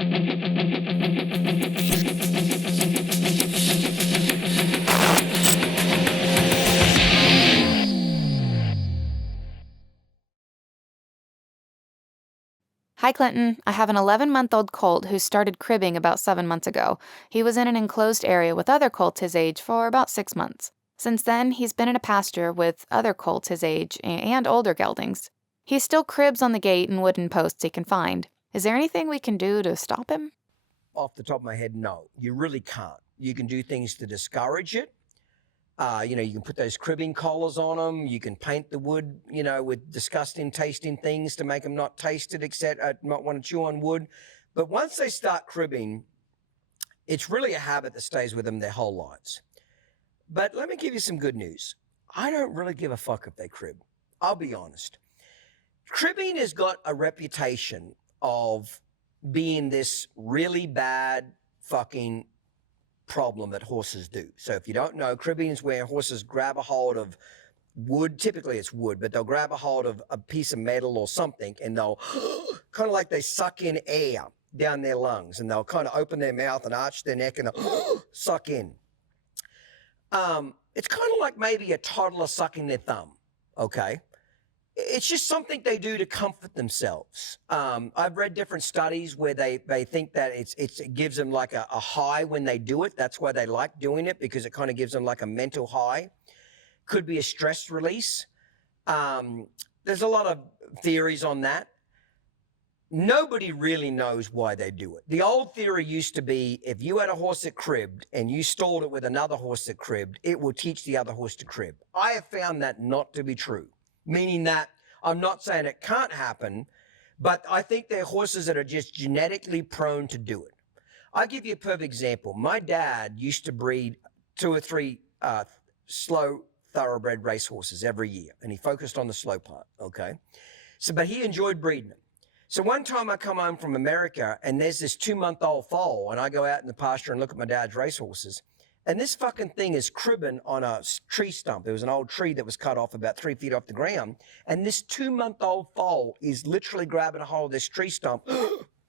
Hi, Clinton. I have an 11-month-old colt who started cribbing about 7 months ago. He was in an enclosed area with other colts his age for about 6 months. Since then, he's been in a pasture with other colts his age and older geldings. He still cribs on the gate and wooden posts he can find. Is there anything we can do to stop him? Off the top of my head, no. You really can't. You can do things to discourage it. You can put those cribbing collars on them. You can paint the wood, with disgusting tasting things to make them not taste it, not want to chew on wood. But once they start cribbing, it's really a habit that stays with them their whole lives. But let me give you some good news. I don't really give a fuck if they crib. I'll be honest. Cribbing has got a reputation of being this really bad fucking problem that horses do. So if you don't know, cribbing is where horses grab a hold of wood. Typically it's wood, but they'll grab a hold of a piece of metal or something and they'll kind of like they suck in air down their lungs and they'll kind of open their mouth and arch their neck and they'll suck in. It's kind of like maybe a toddler sucking their thumb, okay? It's just something they do to comfort themselves. I've read different studies where they think that it gives them like a high when they do it. That's why they like doing it, because it kind of gives them like a mental high. Could be a stress release. There's a lot of theories on that. Nobody really knows why they do it. The old theory used to be if you had a horse that cribbed and you stalled it with another horse that cribbed, it will teach the other horse to crib. I have found that not to be true. Meaning that I'm not saying it can't happen, but I think they're horses that are just genetically prone to do it. I'll give you a perfect example. My dad used to breed 2 or 3 slow thoroughbred racehorses every year, and he focused on the slow part, okay? But he enjoyed breeding them. So one time I come home from America, and there's this 2-month-old foal, and I go out in the pasture and look at my dad's racehorses. And this fucking thing is cribbing on a tree stump. There was an old tree that was cut off about 3 feet off the ground. And this 2-month-old foal is literally grabbing a hold of this tree stump,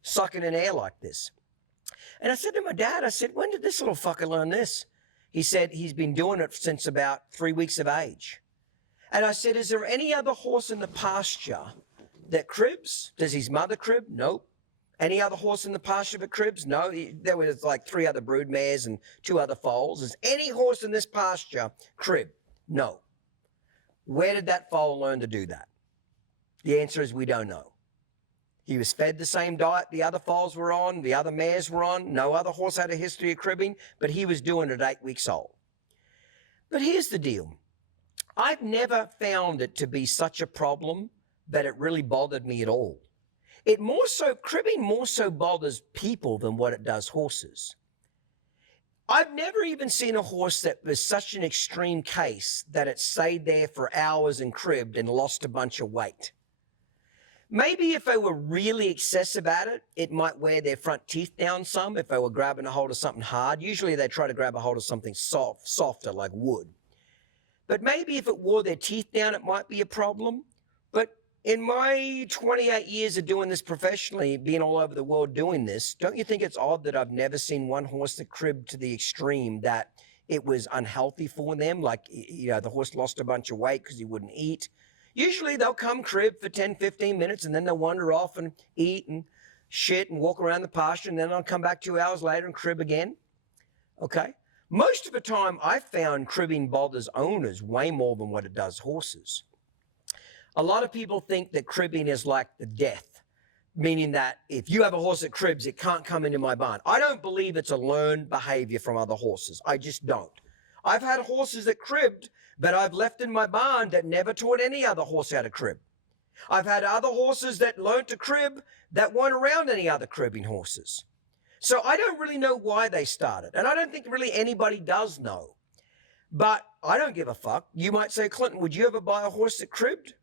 sucking in air like this. And I said to my dad, when did this little fucker learn this? He said he's been doing it since about 3 weeks of age. And I said, is there any other horse in the pasture that cribs? Does his mother crib? Nope. Any other horse in the pasture that cribs? No. There was like 3 other brood mares and 2 other foals. Is any horse in this pasture crib? No. Where did that foal learn to do that? The answer is we don't know. He was fed the same diet the other foals were on, the other mares were on. No other horse had a history of cribbing, but he was doing it at 8 weeks old. But here's the deal. I've never found it to be such a problem that it really bothered me at all. Cribbing more so bothers people than what it does horses. I've never even seen a horse that was such an extreme case that it stayed there for hours and cribbed and lost a bunch of weight. Maybe if they were really excessive at it, it might wear their front teeth down some if they were grabbing a hold of something hard. Usually they try to grab a hold of something softer like wood. But maybe if it wore their teeth down, it might be a problem. But in my 28 years of doing this professionally, being all over the world doing this, don't you think it's odd that I've never seen one horse that cribbed to the extreme that it was unhealthy for them? Like, the horse lost a bunch of weight because he wouldn't eat. Usually they'll come crib for 10, 15 minutes and then they'll wander off and eat and shit and walk around the pasture, and then they'll come back 2 hours later and crib again. Okay? Most of the time I've found cribbing bothers owners way more than what it does horses. A lot of people think that cribbing is like the death, meaning that if you have a horse that cribs, it can't come into my barn. I don't believe it's a learned behavior from other horses. I just don't. I've had horses that cribbed, but I've left in my barn that never taught any other horse how to crib. I've had other horses that learned to crib that weren't around any other cribbing horses. So I don't really know why they started, and I don't think really anybody does know. But I don't give a fuck. You might say, Clinton, would you ever buy a horse that cribbed?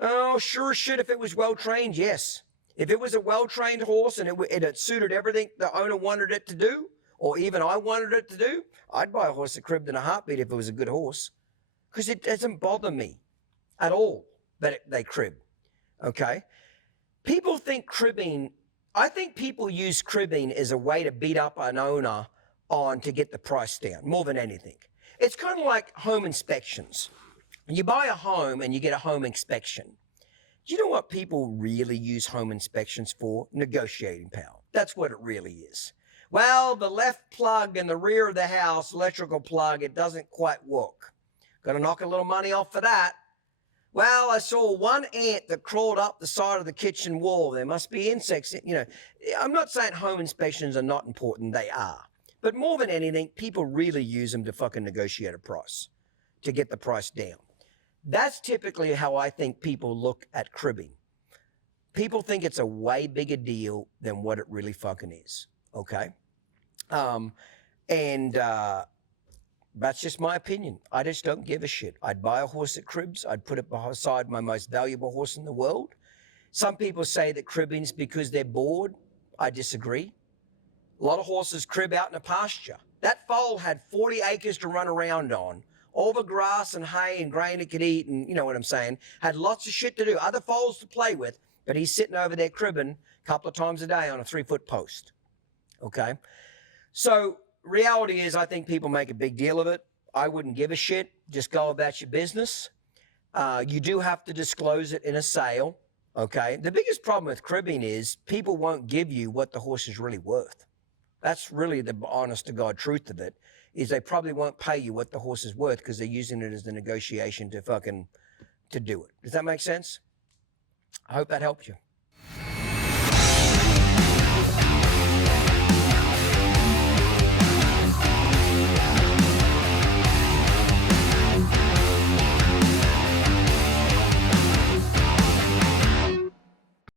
Oh, sure shit, if it was well-trained, yes. If it was a well-trained horse and it suited everything the owner wanted it to do, or even I wanted it to do, I'd buy a horse that cribbed in a heartbeat if it was a good horse. Because it doesn't bother me at all that they crib, okay? People think cribbing, I think people use cribbing as a way to beat up an owner on to get the price down more than anything. It's kind of like home inspections. You buy a home and you get a home inspection. Do you know what people really use home inspections for? Negotiating power. That's what it really is. Well, the left plug in the rear of the house, electrical plug, it doesn't quite work. Got to knock a little money off for that. Well, I saw one ant that crawled up the side of the kitchen wall. There must be insects. You know, I'm not saying home inspections are not important. They are. But more than anything, people really use them to fucking negotiate a price, to get the price down. That's typically how I think people look at cribbing. People think it's a way bigger deal than what it really fucking is. Okay? That's just my opinion. I just don't give a shit. I'd buy a horse that cribs. I'd put it beside my most valuable horse in the world. Some people say that cribbing's because they're bored. I disagree. A lot of horses crib out in a pasture. That foal had 40 acres to run around on. All the grass and hay and grain it could eat, and you know what I'm saying. Had lots of shit to do, other foals to play with, but he's sitting over there cribbing a couple of times a day on a 3-foot post. Okay? So reality is I think people make a big deal of it. I wouldn't give a shit. Just go about your business. You do have to disclose it in a sale. Okay? The biggest problem with cribbing is people won't give you what the horse is really worth. That's really the honest to God truth of it, is they probably won't pay you what the horse is worth because they're using it as the negotiation to do it. Does that make sense? I hope that helped you.